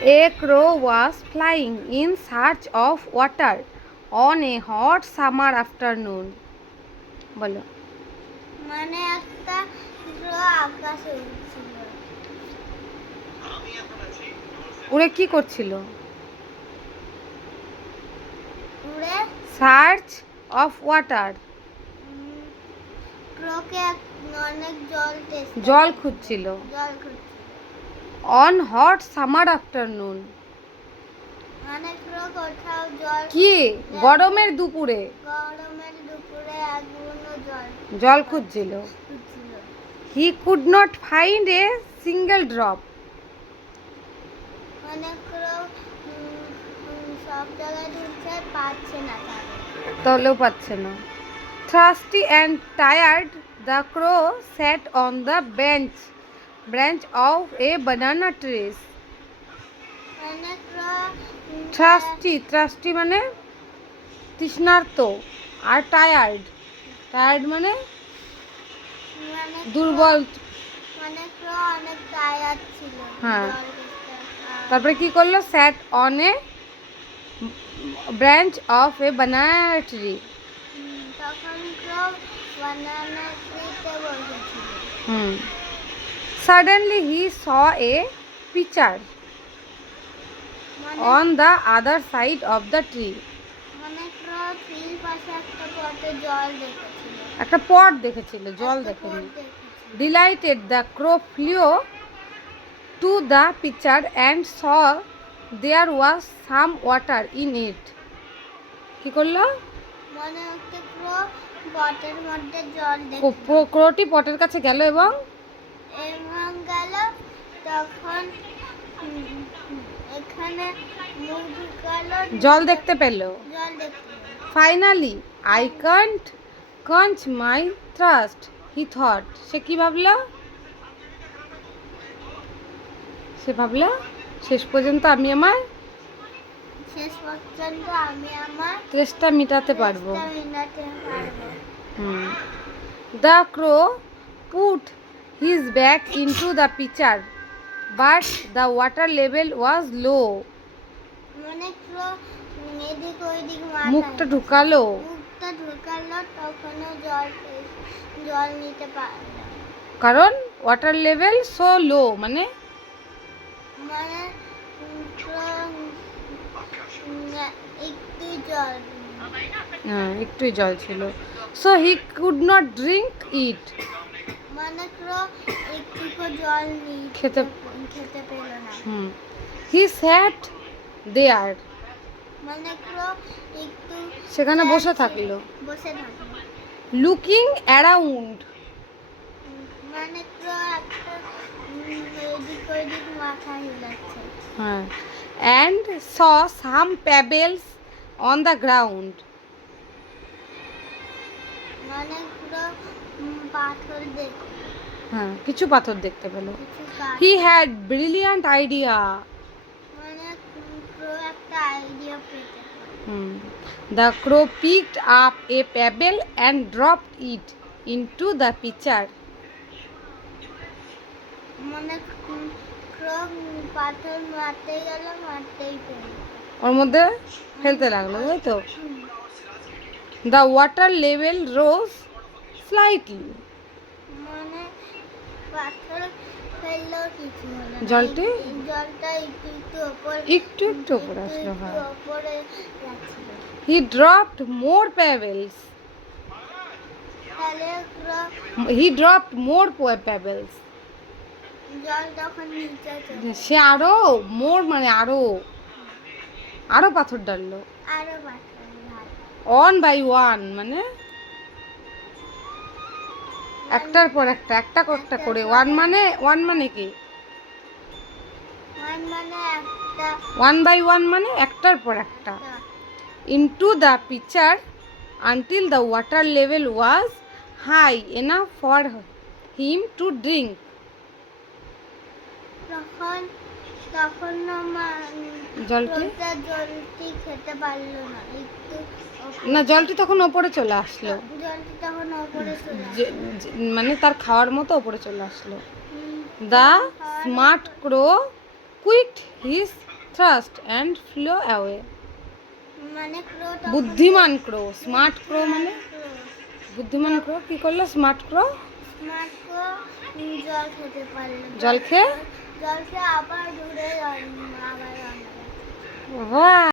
A crow was flying in search of water on a hot summer afternoon. বলো। মানে একটা ক্রো আকাশে উড়ছিল। উড়ে কি করছিল? উড়ে সার্চ অফ ওয়াটার, ক্রোকে অনেক জল খুঁজছিল। জল খুঁজছিল। অন হট সামার আফটারনুন, মানে ক্রো কোথাও জল কি গরমের দুপুরে একগুলো জল খুঁজছিল। He could not find a single drop, মানে ক্রো সব জায়গায় ঢুকছে পাচ্ছে না, তাহলেও পাচ্ছে না। Thirsty and tired, the crow sat on the branch of a banana tree. মানে ক্রো Thirsty মানে তৃষ্ণার্ত, আর টায়ার্ড মানে দুর্বল। মানে ক্রো অনেক টায়ার্ড ছিল। হ্যাঁ, তারপরে কি করলো? Sat on a branch of a banana tree. তখন ক্রো বানানা ট্রিতে বসেছিল। Suddenly he saw a pitcher on the other side of the tree. মানে ক্রো ট্রির পাশে একটা পটে জল দেখেছিল। একটা পট দেখেছিল, জল দেখেনি। Delighted, the crow flew to the pitcher and saw there was some water in it. কি করলো? মনে হচ্ছে ক্রো পটের মধ্যে জল দেখলো। ক্রোটি পটের কাছে গেল এবং গেল, তখন এখানে মুখ ঢুকালো, জল দেখতে পেল। জল দেখতে। Finally, I can't quench my thirst, he thought. সে কি ভাবলো? সে ভাবলো শেষ পর্যন্ত আমি আমার তেষ্টা মিটাতে পারবো। The crow put his back into the pitcher, but the water level was low. মুখটা ঢুকালো, তখনও জল নিতে পারলো, কারণ ওয়াটার লেভেল সো লো, মানে একটুই জল ছিল। So he could not drink it, মানে একটুকু জল খেতে পেল না। হি স্যাট দেয়ার, মানে একটু সেখানে বসে থাকলো। লুকিং অ্যারাউন্ড, মানে একটা এদিক ওদিক মাথা হিলাচ্ছে। হ্যাঁ, and saw some pebbles on the ground. মানে পাথর দেখলো। হ্যাঁ, কিছু পাথর দেখতে পেল। He had brilliant idea. মানে একটা আইডিয়া পেতে। The crow picked up a pebble and dropped it into the pitcher. মানে পাথর মারতেই গেল, মারতেই পেল, ওর মধ্যে ফেলতে লাগলো, তাই তো। The water level rose slightly. মানে পাথর ফেললো কিছু হলো না, জলটা একটু উপরে আসলো। হ্যাঁ, উপরে যাচ্ছিল। He dropped more pebbles. He dropped more pebbles. জল তখন নিচে চলে, সে আরো মোর মানে আরো পাথর ডাললো। আরো পাথর ওয়ান বাই ওয়ান, মানে একটার পর একটা করে। ওয়ান মানে কি? ওয়ান বাই ওয়ান মানে একটার পর একটা। Into the pitcher until the water level was high enough for him to drink. তখন জলটি খেতে পারলো না, না, জলটি তখন ওপরে চলে আসলো। মানে তার খাওয়ার মতো ওপরে চলে আসলো। The smart crow quit his thirst and flew away. মানে ক্রো বুদ্ধিমান ক্রো, স্মার্ট ক্রো মানে বুদ্ধিমান ক্রো কি করলো? স্মার্ট ক্রো স্মার্ট ক্রো জল খেতে পারলো। জল খেয়ে জল খেয়ে আবার দূরে আবার রান্না বাহ!